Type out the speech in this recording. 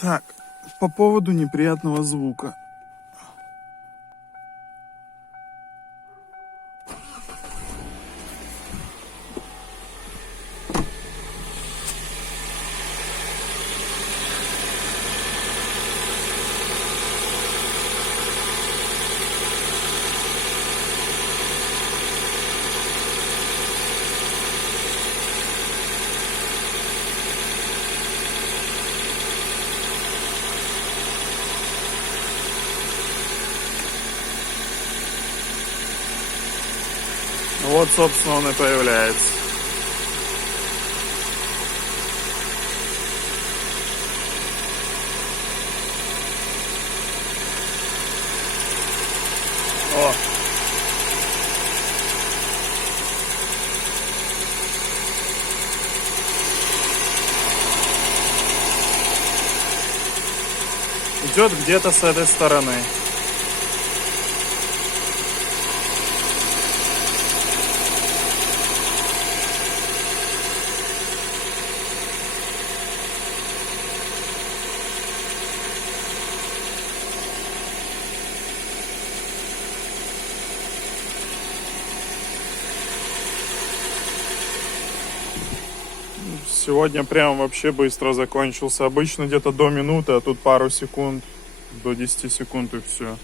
Так, по поводу неприятного звука. Вот, собственно, он и появляется. О! Идет где-то с этой стороны. Сегодня прям вообще быстро закончился. Обычно где-то до минуты, а тут пару секунд, до 10 секунд и все.